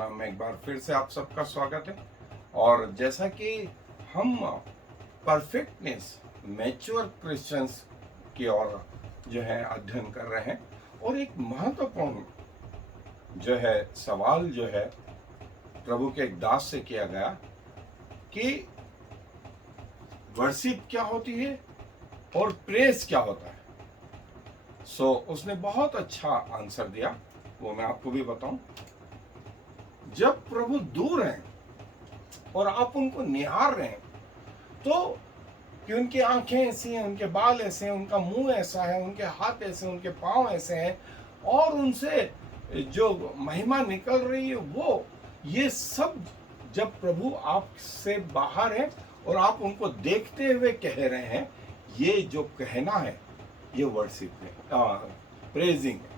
नाम में एक बार फिर से आप सबका स्वागत है। और जैसा कि हम परफेक्टनेस मैच्योर क्रिश्चियंस की ओर जो है अध्ययन कर रहे हैं, और एक महत्वपूर्ण जो है सवाल जो है प्रभु के एक दास से किया गया कि वर्शिप क्या होती है और प्रेस क्या होता है। उसने बहुत अच्छा आंसर दिया, वो मैं आपको भी बताऊं। जब प्रभु दूर हैं और आप उनको निहार रहे हैं, तो कि उनकी आंखें ऐसी हैं, उनके बाल ऐसे हैं, उनका मुंह ऐसा है, उनके हाथ ऐसे हैं, उनके पांव ऐसे हैं, और उनसे जो महिमा निकल रही है वो, ये सब जब प्रभु आपसे बाहर है और आप उनको देखते हुए कह रहे हैं, ये जो कहना है ये वर्शिप है, प्रेजिंग है।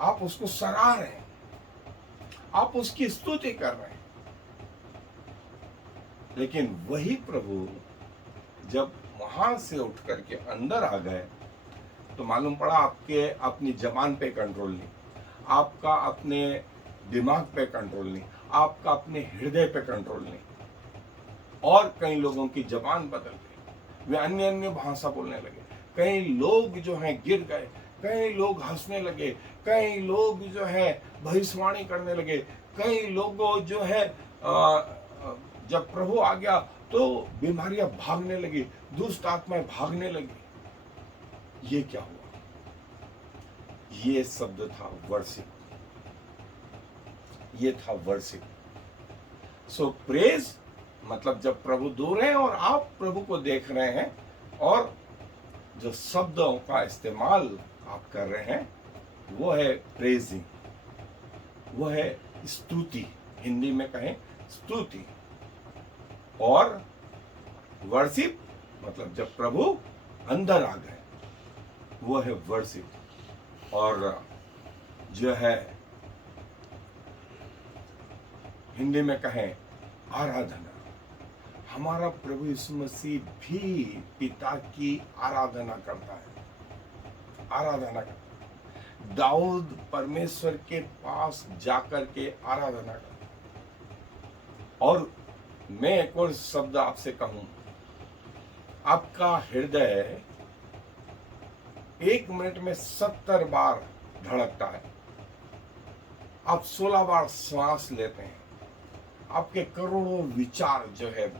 आप उसको सराह रहे हैं, आप उसकी स्तुति कर रहे हैं। लेकिन वही प्रभु जब वहां से उठ करके अंदर आ गए, तो मालूम पड़ा आपके अपनी जबान पे कंट्रोल नहीं, आपका अपने दिमाग पे कंट्रोल नहीं, आपका अपने हृदय पे कंट्रोल नहीं। और कई लोगों की जबान बदल गई, वे अन्य अन्य भाषा बोलने लगे। कई लोग जो हैं गिर गए, कई लोग हंसने लगे, कई लोग जो है भविष्यवाणी करने लगे, कई लोगों जो है जब प्रभु आ गया तो बीमारियां भागने लगी, दुष्ट आत्माएं भागने लगी। ये क्या हुआ? ये शब्द था वर्शिप, ये था वर्शिप। प्रेज मतलब जब प्रभु दूर है और आप प्रभु को देख रहे हैं, और जो शब्दों का इस्तेमाल आप कर रहे हैं वो है प्रेजिंग, वो है स्तुति। हिंदी में कहें स्तुति। और वर्शिप मतलब जब प्रभु अंदर आ गए, वो है वर्शिप। और जो है हिंदी में कहें आराधना। हमारा प्रभु यीशु मसीह भी पिता की आराधना करता है, आराधना करता है। दाऊद परमेश्वर के पास जाकर के आराधना करता है। और मैं एक और शब्द आपसे कहूं, आपका हृदय 1 मिनट में 70 बार धड़कता है, आप 16 बार श्वास लेते हैं, आपके करोड़ों विचार जो है,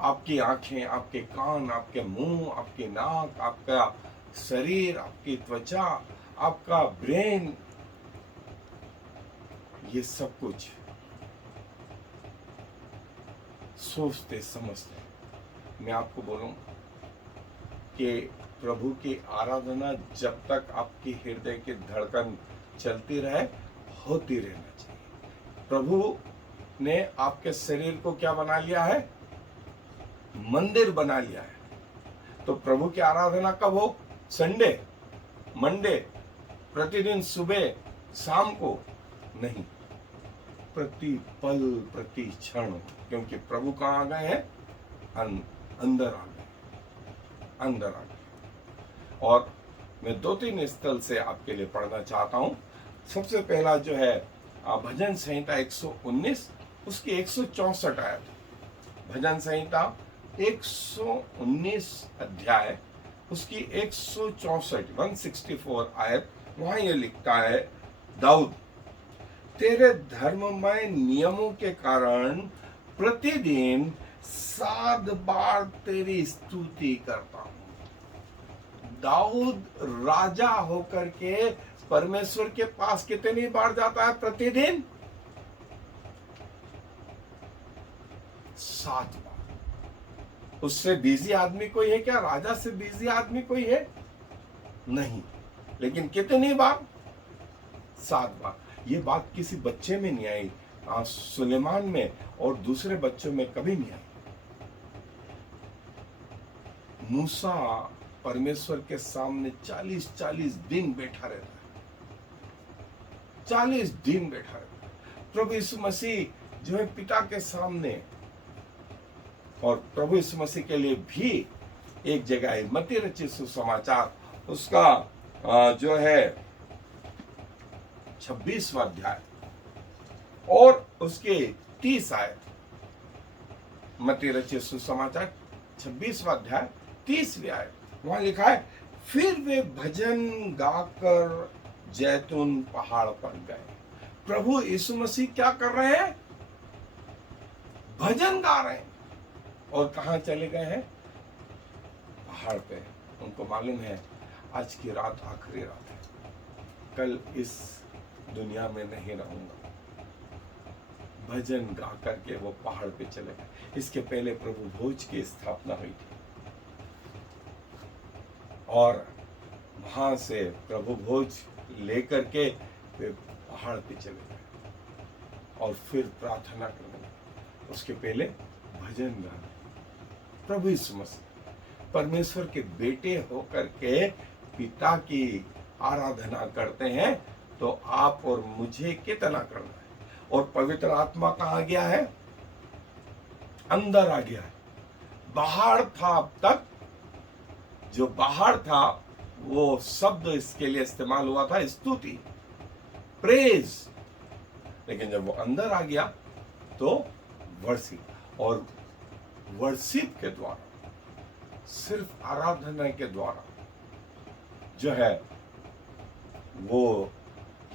आपकी आंखें, आपके कान, आपके मुंह, आपकी नाक, आपका शरीर, आपकी त्वचा, आपका ब्रेन, ये सब कुछ सोचते समझते। मैं आपको बोलूं कि प्रभु की आराधना जब तक आपकी हृदय की धड़कन चलती रहे, होती रहना चाहिए। प्रभु ने आपके शरीर को क्या बना लिया है? मंदिर बना लिया है। तो प्रभु की आराधना कब हो? संडे, मंडे, प्रतिदिन सुबह शाम को नहीं, प्रति पल प्रति क्षण। क्योंकि प्रभु कहाँ आ गए हैं? अंदर आ गए, अंदर आ गए। और मैं 2-3 स्थल से आपके लिए पढ़ना चाहता हूं। सबसे पहला जो है भजन संहिता 119, उसकी 164 आयत। भजन संहिता 119 अध्याय, उसकी 164 आयत। वहां ये लिखता है, दाऊद, तेरे धर्ममय नियमों के कारण प्रतिदिन 7 बार तेरी स्तुति करता हूं। दाऊद राजा होकर के परमेश्वर के पास कितनी बार जाता है? प्रतिदिन 7 बार। उससे बिजी आदमी कोई है क्या? राजा से बिजी आदमी कोई है? नहीं। लेकिन कितनी बार? 7 बार। ये बात किसी बच्चे में नहीं आई, सुलेमान में और दूसरे बच्चों में कभी नहीं आई। मूसा परमेश्वर के सामने 40-40 दिन बैठा रहता है, 40 दिन बैठा रहता है। प्रभु यीशु मसीह जो है पिता के सामने, और प्रभु यीशु मसीह के लिए भी एक जगह है, मत्ती रचित सुसमाचार, उसका जो है 26वां अध्याय और उसके 30 आयत। मत्ती रचित सुसमाचार 26वां अध्याय 30वीं आयत, वहां लिखा है, फिर वे भजन गाकर जैतून पहाड़ पर गए। प्रभु यीशु मसीह क्या कर रहे हैं? भजन गा रहे हैं। और कहां चले गए हैं? पहाड़ पे। उनको मालूम है आज की रात आखिरी रात है, कल इस दुनिया में नहीं रहूंगा। भजन गा करके वो पहाड़ पे चले गए। इसके पहले प्रभु भोज की स्थापना हुई थी और वहां से प्रभु भोज लेकर के वे पहाड़ पे चले गए और फिर प्रार्थना करने लगे। उसके पहले भजन गाना। प्रभु यीशु मसीह परमेश्वर के बेटे होकर के पिता की आराधना करते हैं, तो आप और मुझे कितना करना है। और पवित्र आत्मा कहाँ गया है? अंदर आ गया है। बाहर था अब तक, जो बाहर था वो शब्द इसके लिए इस्तेमाल हुआ था स्तुति, प्रेज, लेकिन जब वो अंदर आ गया तो वर्शिप। और वर्शिप के द्वारा, सिर्फ आराधना के द्वारा जो है वो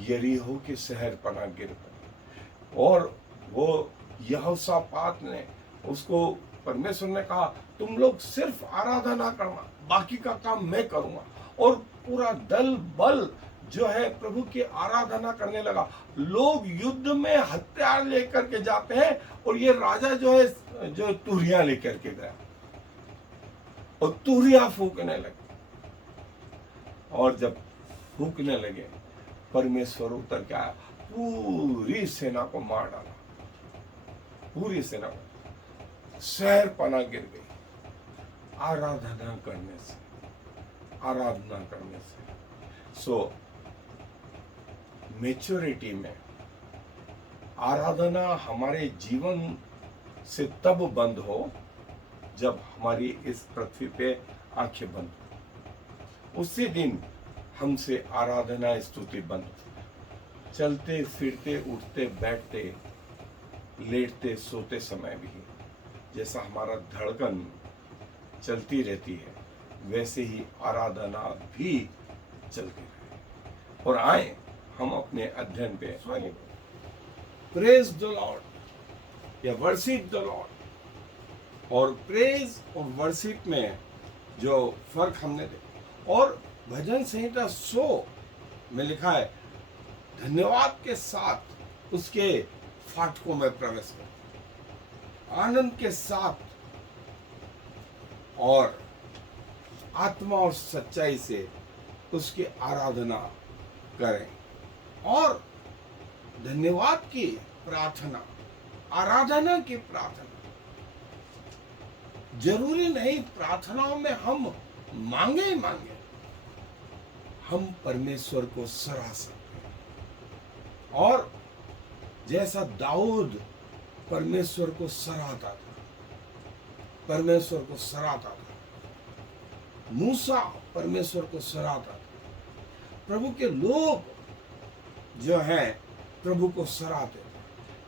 यरीहो के शहर पना गिर पड़े। और वो यहोशापात ने उसको, परमेश्वर ने कहा तुम लोग सिर्फ आराधना करना, बाकी का काम मैं करूंगा। और पूरा दल बल जो है प्रभु की आराधना करने लगा। लोग युद्ध में हथियार लेकर के जाते हैं और ये राजा जो है जो तुरिया लेकर के गया और तुरिया फूकने लगे। और जब फूकने लगे परमेश्वर उतर के आया, पूरी सेना को मार डाला। पूरी सेना को, शहर पना गिर गई आराधना करने से, आराधना करने से। सो मैच्योरिटी में आराधना हमारे जीवन से तब बंद हो जब हमारी इस पृथ्वी पे आंखें बंद हो। उसी दिन हमसे आराधना स्तुति बंद हो। चलते फिरते, उठते बैठते, लेटते सोते समय भी जैसा हमारा धड़कन चलती रहती है, वैसे ही आराधना भी चलती रहे। और आए हम अपने अध्ययन पे आगे। प्रेज द लॉर्ड या वर्शिप द लॉर्ड। और प्रेज और वर्शिप में जो फर्क हमने देखा, और भजन संहिता 100 में लिखा है, धन्यवाद के साथ उसके फाटकों में प्रवेश करें, आनंद के साथ और आत्मा और सच्चाई से उसकी आराधना करें। और धन्यवाद की प्रार्थना, आराधना की प्रार्थना, जरूरी नहीं प्रार्थनाओं में हम मांगे ही मांगे, हम परमेश्वर को सराह सकते हैं। और जैसा दाऊद परमेश्वर को सराहता था, परमेश्वर को सराहता था, मूसा परमेश्वर को सराहता था, प्रभु के लोग जो हैं प्रभु को सराहते थे,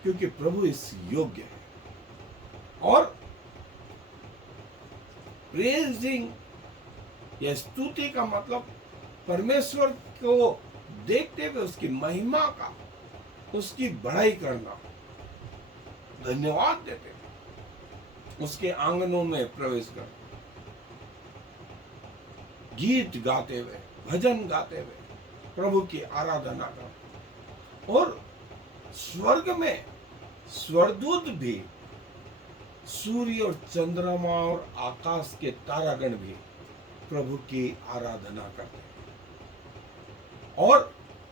क्योंकि प्रभु इस योग्य है। और प्रेजिंग या स्तुति का मतलब परमेश्वर को देखते हुए उसकी महिमा का, उसकी बढ़ाई करना, धन्यवाद देते थे, उसके आंगनों में प्रवेश कर, गीत गाते हुए, भजन गाते हुए प्रभु की आराधना कर। और स्वर्ग में स्वर्गदूत भी, सूर्य और चंद्रमा और आकाश के तारागण भी प्रभु की आराधना करते हैं। और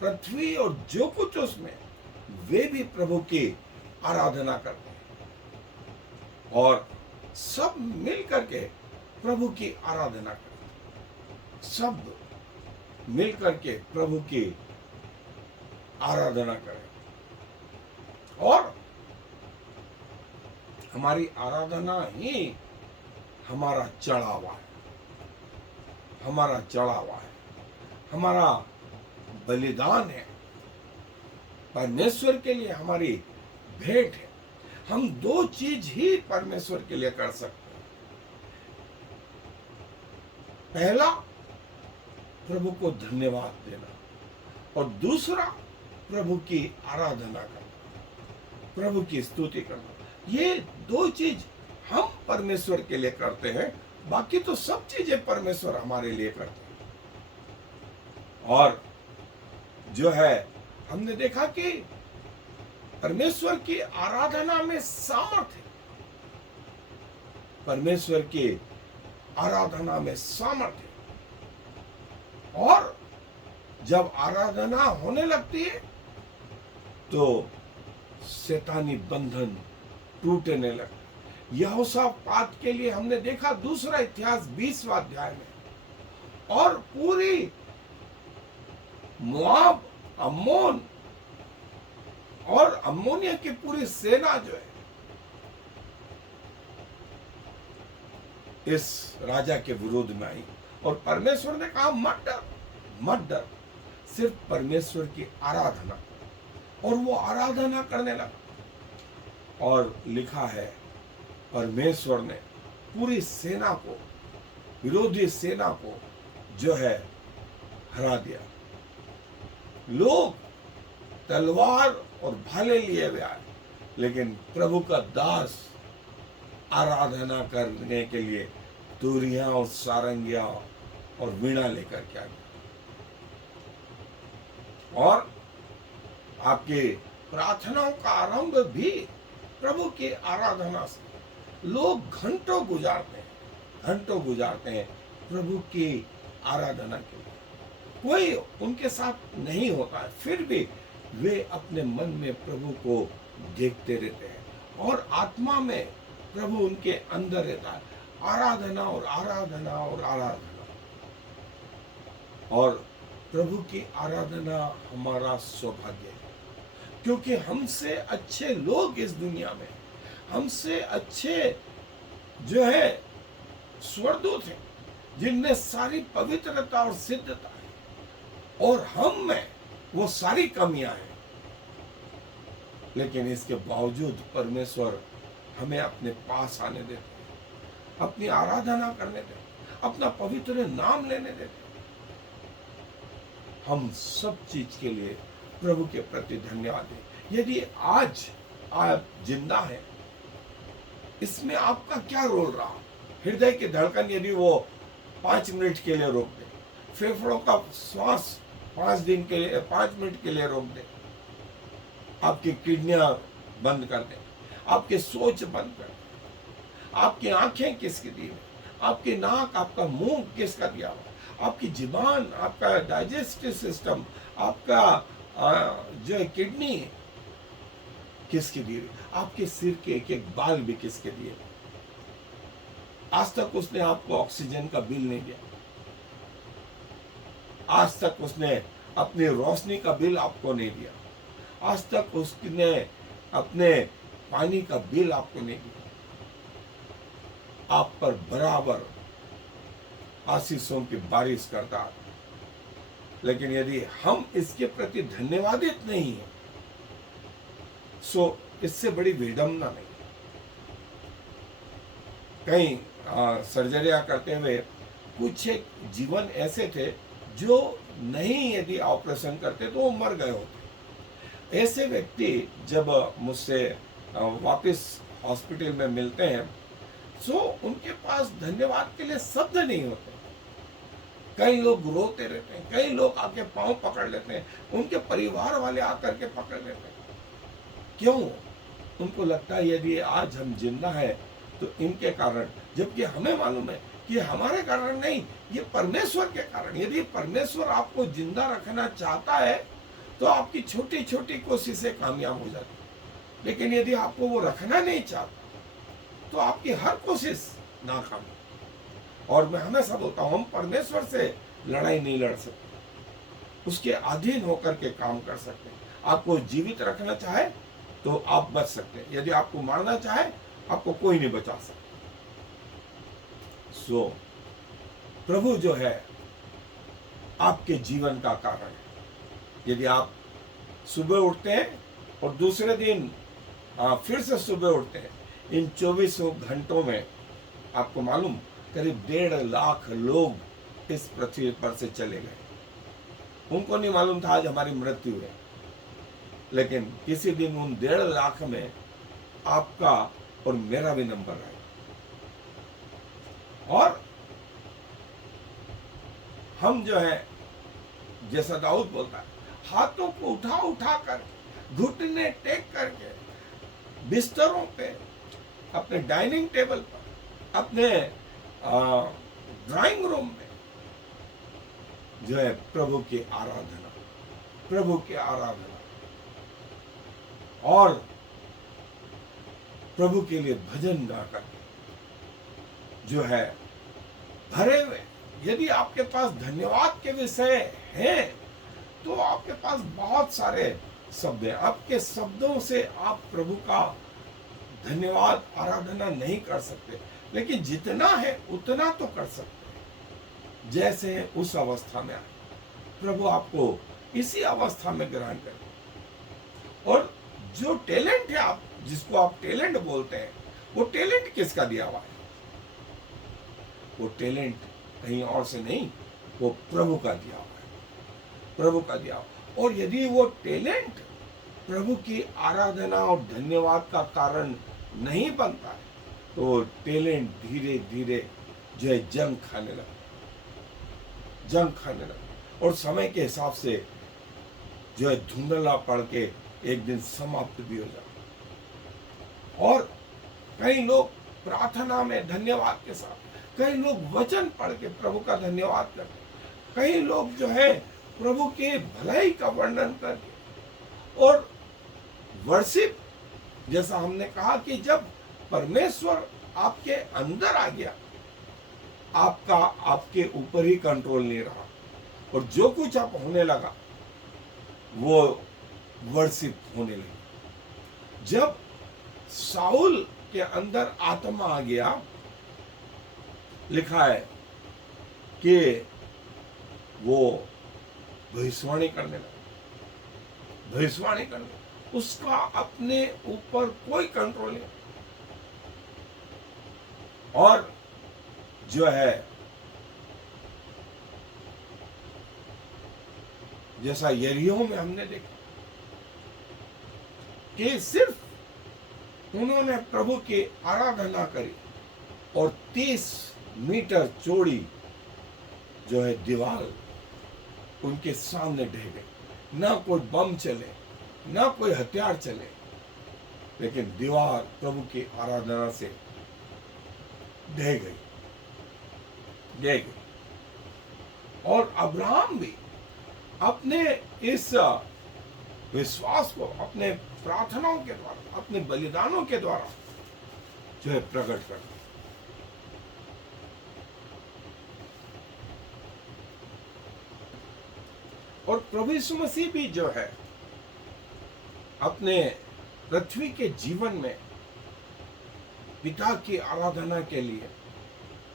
पृथ्वी और जो कुछ उसमें, वे भी प्रभु की आराधना करते हैं। और सब मिल करके प्रभु की आराधना करते हैं, सब मिल करके प्रभु की आराधना करें। और हमारी आराधना ही हमारा चढ़ावा है, हमारा चढ़ावा है, हमारा बलिदान है, परमेश्वर के लिए हमारी भेंट है। हम दो चीज ही परमेश्वर के लिए कर सकते हैं। पहला, प्रभु को धन्यवाद देना, और दूसरा, प्रभु की आराधना करना, प्रभु की स्तुति करना। ये दो चीज हम परमेश्वर के लिए करते हैं, बाकी तो सब चीजें परमेश्वर हमारे लिए करते हैं। और जो है, हमने देखा कि परमेश्वर की आराधना में सामर्थ्य है। परमेश्वर की आराधना में सामर्थ्य है। और जब आराधना होने लगती है तो शैतानी बंधन टूटने लगता है। यहोशापात के लिए हमने देखा दूसरा इतिहास 20वां अध्याय में, और पूरी मोआब, अम्मोन और अम्मोनिया की पूरी सेना जो है इस राजा के विरोध में आई, और परमेश्वर ने कहा मत डर, मत डर, सिर्फ परमेश्वर की आराधना। और वो आराधना करने लगा, और लिखा है परमेश्वर ने पूरी सेना को, विरोधी सेना को जो है हरा दिया। लोग तलवार और भाले लिए हुए आए, लेकिन प्रभु का दास आराधना करने के लिए तुरियां और सारंगियां और वीणा लेकर के आ गया। और आपके प्रार्थनाओं का आरंभ भी प्रभु की आराधना से। लोग घंटों गुजारते हैं प्रभु की आराधना के लिए। कोई उनके साथ नहीं होता है, फिर भी वे अपने मन में प्रभु को देखते रहते हैं, और आत्मा में प्रभु उनके अंदर रहता है। आराधना और आराधना और आराधना, और प्रभु की आराधना हमारा सौभाग्य है, क्योंकि हमसे अच्छे लोग इस दुनिया में, हमसे अच्छे जो है स्वर्गदूत हैं, जिनमें सारी पवित्रता और सिद्धता है, और हम में वो सारी कमियां हैं। लेकिन इसके बावजूद परमेश्वर हमें अपने पास आने देते हैं, अपनी आराधना करने देते हैं, अपना पवित्र नाम लेने देते हैं। हम सब चीज के लिए प्रभु के प्रति धन्यवाद दें। यदि आज आप जिंदा हैं, इसमें आपका क्या रोल रहा? हृदय की धड़कन यदि वो 5 मिनट के लिए रोक दे, फेफड़ों का श्वास 5 मिनट के लिए रोक दे, आपकी किडनियां बंद कर दे, आपकी सोच बंद कर दे, आपकी आंखें किसकी दी हुई, आपकी नाक, आपका मुंह किसका दिया हुआ, आपकी जुबान, आपका डाइजेस्टिव सिस्टम, आपका जो किडनी किसकी दी हुई, आपके सिर के एक एक बाल भी किसके दिए। आज तक उसने आपको ऑक्सीजन का बिल नहीं दिया, आज तक उसने अपनी रोशनी का बिल आपको नहीं दिया, आज तक उसने अपने पानी का बिल आपको नहीं दिया। आप पर बराबर आशीषों की बारिश करता है। लेकिन यदि हम इसके प्रति धन्यवादित नहीं है, सो इससे बड़ी विडंबना नहीं। कई सर्जरियां करते हुए कुछ एक जीवन ऐसे थे जो नहीं यदि ऑपरेशन करते तो वो मर गए होते। ऐसे व्यक्ति जब मुझसे वापस हॉस्पिटल में मिलते हैं, सो उनके पास धन्यवाद के लिए शब्द नहीं होते। कई लोग रोते रहते हैं, कई लोग आके पांव पकड़ लेते हैं, उनके परिवार वाले आकर के पकड़ लेते हैं। क्यों? उनको लगता है यदि आज हम जिंदा हैं तो इनके कारण, जबकि हमें मालूम है कि हमारे कारण नहीं, ये परमेश्वर के कारण। यदि परमेश्वर आपको जिंदा रखना चाहता है तो आपकी छोटी छोटी कोशिशें कामयाब हो जाती, लेकिन यदि आपको वो रखना नहीं चाहता तो आपकी हर कोशिश नाकाम है। और मैं हमेशा बोलता हूं, हम परमेश्वर से लड़ाई नहीं लड़ सकते, उसके अधीन होकर के काम कर सकते हैं। आपको जीवित रखना चाहे तो आप बच सकते हैं, यदि आपको मारना चाहे आपको कोई नहीं बचा सकता। सो प्रभु जो है आपके जीवन का कारण है। यदि आप सुबह उठते हैं और दूसरे दिन फिर से सुबह उठते हैं। इन 24 घंटों में आपको मालूम करीब 1.5 लाख लोग इस पृथ्वी पर से चले गए। उनको नहीं मालूम था आज हमारी मृत्यु है, लेकिन किसी दिन उन 1.5 लाख में आपका और मेरा भी नंबर है। और हम जो है, जैसा दाऊद बोलता है, हाथों को उठा उठा कर, घुटने टेक करके, बिस्तरों पे, अपने डाइनिंग टेबल पर, अपने ड्राइंग रूम में जो है प्रभु की आराधना, प्रभु की आराधना और प्रभु के लिए भजन गाकर जो है भरे हुए। यदि आपके पास धन्यवाद के विषय हैं तो आपके पास बहुत सारे शब्द हैं। आपके शब्दों से आप प्रभु का धन्यवाद आराधना नहीं कर सकते, लेकिन जितना है उतना तो कर सकते हैं। जैसे उस अवस्था में आए, प्रभु आपको इसी अवस्था में ग्रहण करें। और जो टैलेंट है, आप जिसको आप टैलेंट बोलते हैं, वो टैलेंट किसका दिया हुआ है? वो टैलेंट कहीं और से नहीं, वो प्रभु का दिया हुआ है, प्रभु का दिया हुआ। और यदि वो टैलेंट प्रभु की आराधना और धन्यवाद का कारण नहीं बनता है, तो टैलेंट धीरे धीरे जो है जंग खाने लगा, जंग खाने लगा, और समय के हिसाब से जो है धुंधला पड़ के एक दिन समाप्त भी हो जाता। और कई लोग प्रार्थना में धन्यवाद के साथ, कई लोग वचन पढ़ के प्रभु का धन्यवाद करते, कई लोग जो है प्रभु के भलाई का वर्णन करके, और वर्शिप, जैसा हमने कहा कि जब परमेश्वर आपके अंदर आ गया, आपका आपके ऊपर ही कंट्रोल नहीं रहा, और जो कुछ आप होने लगा वो वर्शिप होने लगी। जब साउल के अंदर आत्मा आ गया, लिखा है कि वो भविष्यवाणी करने लगा, भविष्यवाणी करने, उसका अपने ऊपर कोई कंट्रोल नहीं। और जो है जैसा यरीहो में हमने देखा कि सिर्फ उन्होंने प्रभु की आराधना करी और 30 मीटर चौड़ी जो है दीवार उनके सामने ढह गई। ना कोई बम चले, ना कोई हथियार चले, लेकिन दीवार प्रभु की आराधना से ढह गई, ढह गई। और अब्राहम भी अपने इस विश्वास को अपने प्रार्थनाओं के द्वारा, अपने बलिदानों के द्वारा जो है प्रकट करता। और प्रभु यीशु मसीह भी जो है अपने पृथ्वी के जीवन में पिता की आराधना के लिए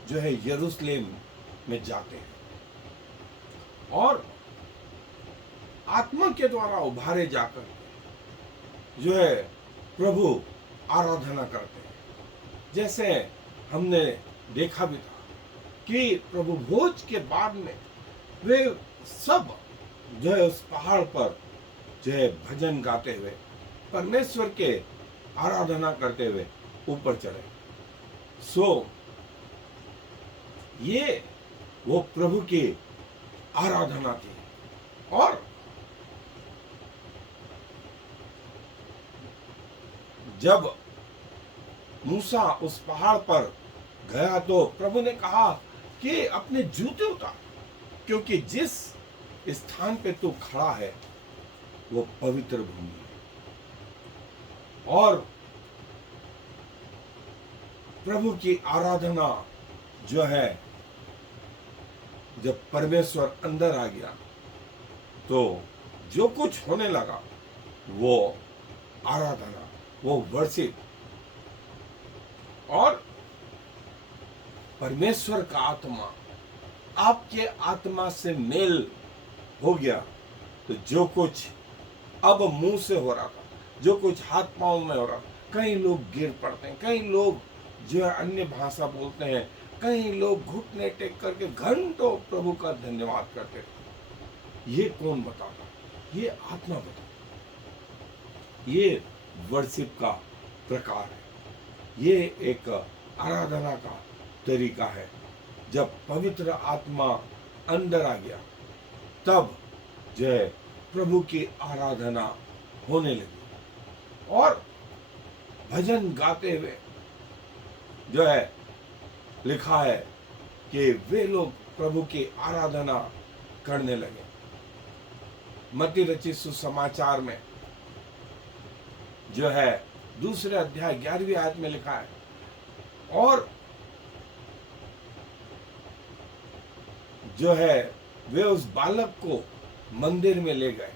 जो है यरूशलेम में जाते हैं और आत्मा के द्वारा उभारे जाकर जो है प्रभु आराधना करते हैं। जैसे हमने देखा भी था कि प्रभु भोज के बाद में वे सब जो है उस पहाड़ पर जो है भजन गाते हुए, परमेश्वर के आराधना करते हुए ऊपर चढ़े। ये वो प्रभु की आराधना थी। और जब मूसा उस पहाड़ पर गया तो प्रभु ने कहा कि अपने जूते उतार, क्योंकि जिस स्थान पे तू खड़ा है वो पवित्र भूमि है। और प्रभु की आराधना जो है, जब परमेश्वर अंदर आ गया तो जो कुछ होने लगा वो आराधना, वो वर्शिप। और परमेश्वर का आत्मा आपके आत्मा से मेल हो गया तो जो कुछ अब मुंह से हो रहा था, जो कुछ हाथ पांव में हो रहा था। कई लोग गिर पड़ते हैं, कई लोग जो है अन्य भाषा बोलते हैं, कई लोग घुटने टेक करके घंटों प्रभु का धन्यवाद करते थे। ये कौन बताता? ये आत्मा बताता। ये वर्शिप का प्रकार है, ये एक आराधना का तरीका है। जब पवित्र आत्मा अंदर आ गया तब जो है प्रभु की आराधना होने लगी। और भजन गाते हुए जो है लिखा है कि वे लोग प्रभु की आराधना करने लगे। मत्ती रचित सुसमाचार में जो है 2 अध्याय 11वीं आयत में लिखा है, और जो है वे उस बालक को मंदिर में ले गए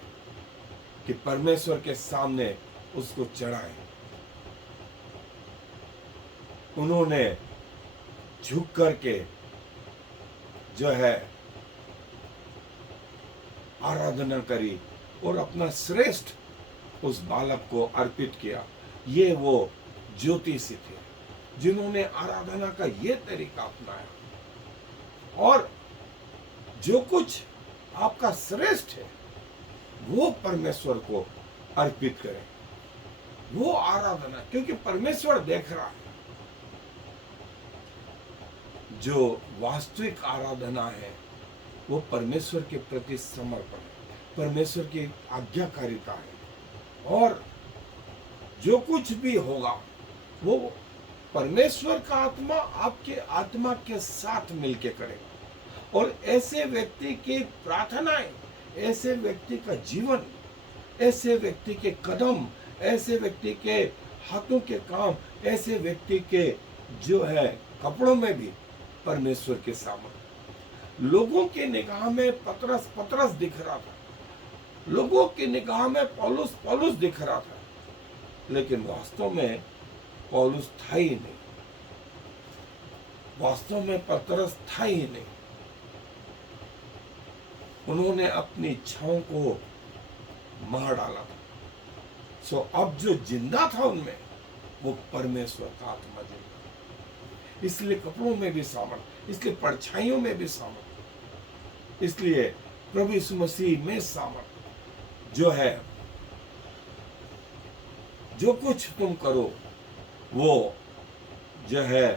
कि परमेश्वर के सामने उसको चढ़ाए। उन्होंने झुक करके जो है आराधना करी और अपना श्रेष्ठ उस बालक को अर्पित किया। ये वो ज्योतिषी थे जिन्होंने आराधना का ये तरीका अपनाया। और जो कुछ आपका श्रेष्ठ है वो परमेश्वर को अर्पित करें, वो आराधना, क्योंकि परमेश्वर देख रहा है। जो वास्तविक आराधना है वो परमेश्वर के प्रति समर्पण है, परमेश्वर की आज्ञाकारिता है। और जो कुछ भी होगा वो परमेश्वर का आत्मा आपके आत्मा के साथ मिलके करेगा। और ऐसे व्यक्ति की प्रार्थनाएं, ऐसे व्यक्ति का जीवन, ऐसे व्यक्ति के कदम, ऐसे व्यक्ति के हाथों के काम, ऐसे व्यक्ति के जो है कपड़ों में भी परमेश्वर के सामने। लोगों के निगाह में पतरस दिख रहा था, लोगों की निगाह में पौलुस दिख रहा था, लेकिन वास्तव में पौलुस था ही नहीं, वास्तव में पतरस था ही नहीं। उन्होंने अपनी इच्छाओं को मार डाला था। सो अब जो जिंदा था उनमें वो परमेश्वर का आत्मा जिंदा, इसलिए कपड़ों में भी सामर्थ, इसलिए परछाइयों में भी सामर्थ, इसलिए प्रभु यीशु मसीह में सामर्थ जो है। जो कुछ तुम करो वो जो है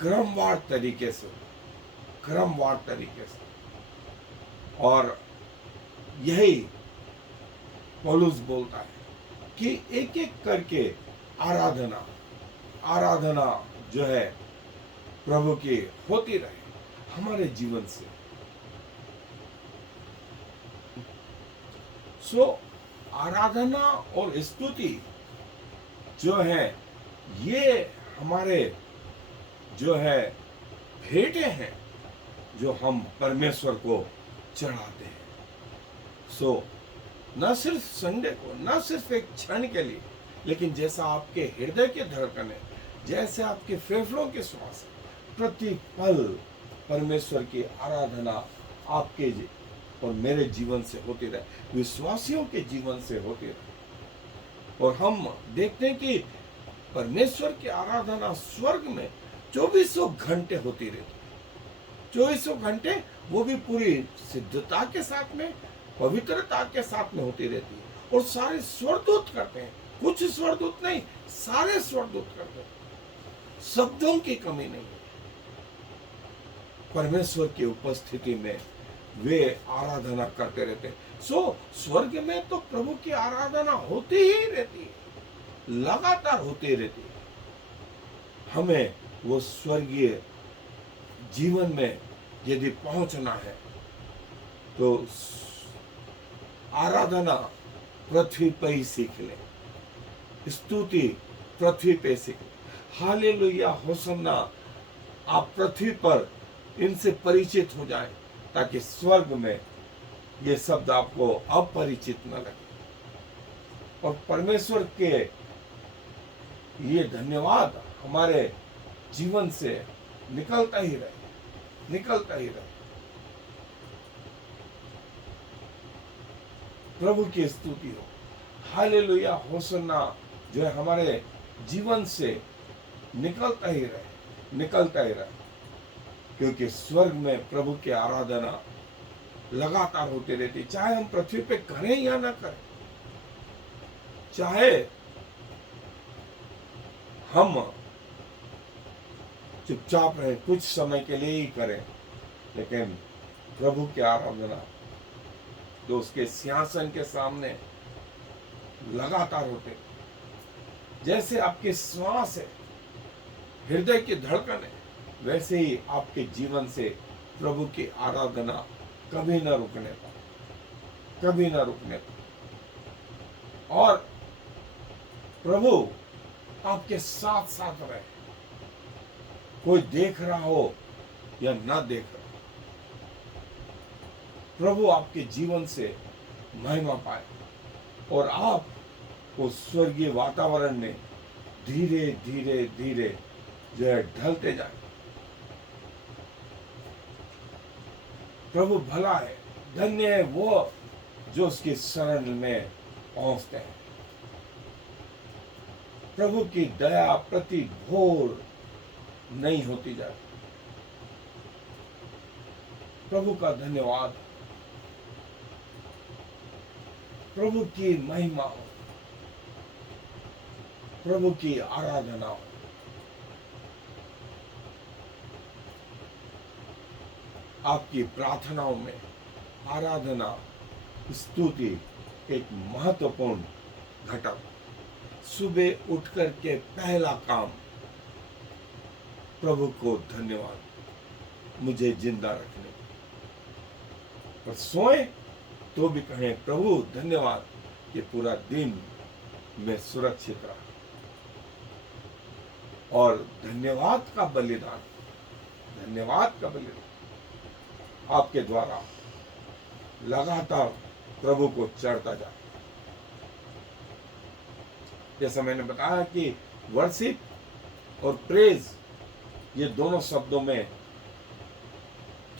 क्रमवार तरीके से, और यही पौलुस बोलता है कि एक एक करके आराधना जो है प्रभु की होती रहे हमारे जीवन से। सो आराधना और स्तुति जो है ये हमारे जो है भेंटे हैं जो हम परमेश्वर को चढ़ाते हैं। सो न सिर्फ संडे को, न सिर्फ एक क्षण के लिए, लेकिन जैसा आपके हृदय के धड़कन है, जैसे आपके फेफड़ों के श्वास, प्रति पल परमेश्वर की आराधना आपके और मेरे जीवन से होती रहे, विश्वासियों के जीवन से होती रहे। और हम देखते हैं कि परमेश्वर की आराधना स्वर्ग में 2400 घंटे होती रहती है। 2400 घंटे, वो भी पूरी सिद्धता के साथ में, पवित्रता के साथ में होती रहती है। और सारे स्वर्गदूत करते हैं, कुछ स्वर्गदूत नहीं, सारे स्वर्गदूत करते हैं। शब्दों की कमी नहीं है। परमेश्वर की उपस्थिति में वे आराधना करते रहते हैं। सो स्वर्ग में तो प्रभु की आराधना होती ही रहती है, लगातार होती रहती है। हमें वो स्वर्गीय जीवन में यदि पहुंचना है तो आराधना पृथ्वी पर ही सीख ले, स्तुति पृथ्वी पे सीख ले। हालेलुया, होसन्ना, आप पृथ्वी पर इनसे परिचित हो जाएं ताकि स्वर्ग में ये शब्द आपको अपरिचित न लगे। और परमेश्वर के ये धन्यवाद हमारे जीवन से निकलता ही रहे। प्रभु की स्तुति हो। हालेलुया, होसन्ना जो है हमारे जीवन से निकलता ही रहे, क्योंकि स्वर्ग में प्रभु की आराधना लगातार होती रहती, चाहे हम पृथ्वी पे करें या ना करें, चाहे हम चुपचाप रहे, कुछ समय के लिए ही करें, लेकिन प्रभु की आराधना जो उसके सिंहासन के सामने लगातार होते, जैसे आपकी श्वास है, हृदय की धड़कन है, वैसे ही आपके जीवन से प्रभु की आराधना कभी न रुकने पाए। और प्रभु आपके साथ साथ रहे, कोई देख रहा हो या ना देख रहा, प्रभु आपके जीवन से महिमा पाए और आप उस स्वर्गीय वातावरण में धीरे धीरे धीरे जो है ढलते जाए। प्रभु भला है, धन्य है वो जो उसकी शरण में पहुंचते हैं। प्रभु की दया प्रति भोर नहीं होती जाती। प्रभु का धन्यवाद, प्रभु की महिमा हो, प्रभु की आराधना हो। आपकी प्रार्थनाओं में आराधना, स्तुति एक महत्वपूर्ण घटक। सुबह उठकर के पहला काम, प्रभु को धन्यवाद मुझे जिंदा रखने, और सोए तो भी कहें प्रभु धन्यवाद कि पूरा दिन मैं सुरक्षित रहा। और धन्यवाद का बलिदान आपके द्वारा लगातार प्रभु को चढ़ता जाए। जैसा मैंने बताया कि वर्शिप और प्रेज, ये दोनों शब्दों में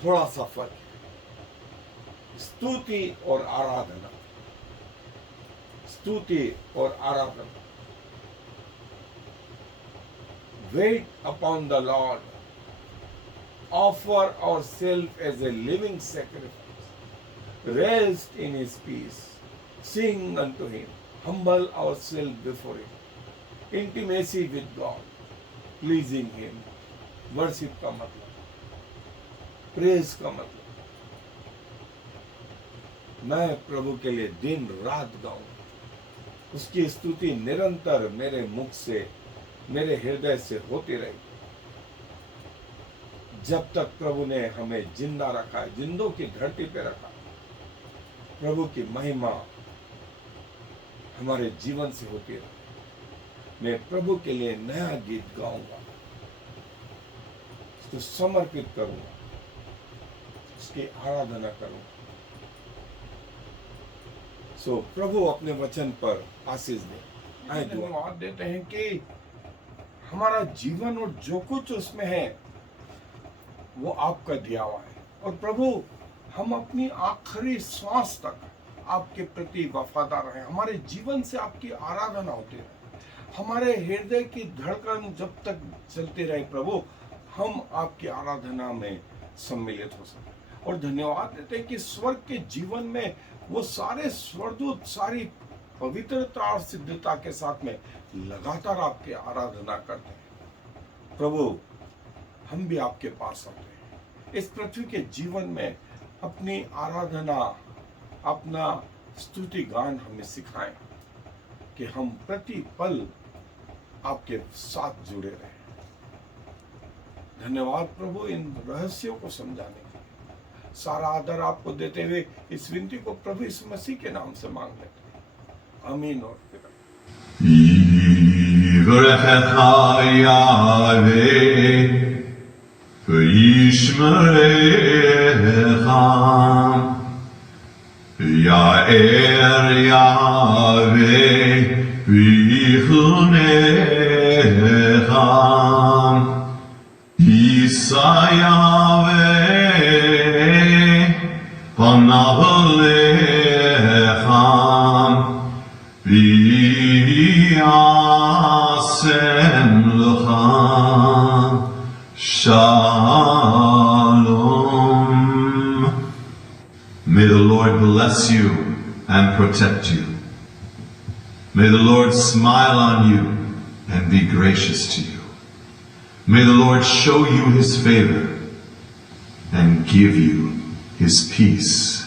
थोड़ा सा फर्क है। स्तुति और आराधना, wait upon the Lord, offer ourselves as a living sacrifice, rest in His peace, sing unto Him, humble ourselves before Him, intimacy with God, pleasing Him। Worship का मतलब, प्रेज का मतलब, मैं प्रभु के लिए दिन रात गाऊं, उसकी स्तुति निरंतर मेरे मुख से, मेरे हृदय से होती रही, जब तक प्रभु ने हमें जिंदा रखा है, जिंदों की धरती पे रखा। प्रभु की महिमा हमारे जीवन से होती रहे। मैं प्रभु के लिए नया गीत गाऊंगा, उसको समर्पित करूंगा, उसकी आराधना करूंगा। सो प्रभु अपने वचन पर आशीष दे। आए धन्यवाद देते हैं कि हमारा जीवन और जो कुछ उसमें है वो आपका दिया हुआ है, और प्रभु हम अपनी आखिरी श्वास तक आपके प्रति वफादार रहे। हमारे जीवन से आपकी आराधना होती रहे, हमारे हृदय की धड़कन जब तक चलती रहे, प्रभु हम आपकी आराधना में सम्मिलित हो सके। और धन्यवाद देते हैं कि स्वर्ग के जीवन में वो सारे स्वर्गदूत सारी पवित्रता और सिद्धता के साथ में लगातार आपकी आराधना करते हैं। प्रभु हम भी आपके पास आते हैं, इस पृथ्वी के जीवन में अपनी आराधना, अपना स्तुति गान हमें सिखाएं कि हम प्रति पल आपके साथ जुड़े रहें। धन्यवाद प्रभु इन रहस्यों को समझाने के लिए। सारा आदर आपको देते हुए इस विनती को प्रभु यीशु मसीह के नाम से मांग लेते हैं, आमीन और फिर Yahweh, Panav Lecha, Lord bless you and protect you. May the Lord smile on you and be gracious to you. May the Lord show you his favor and give you his peace.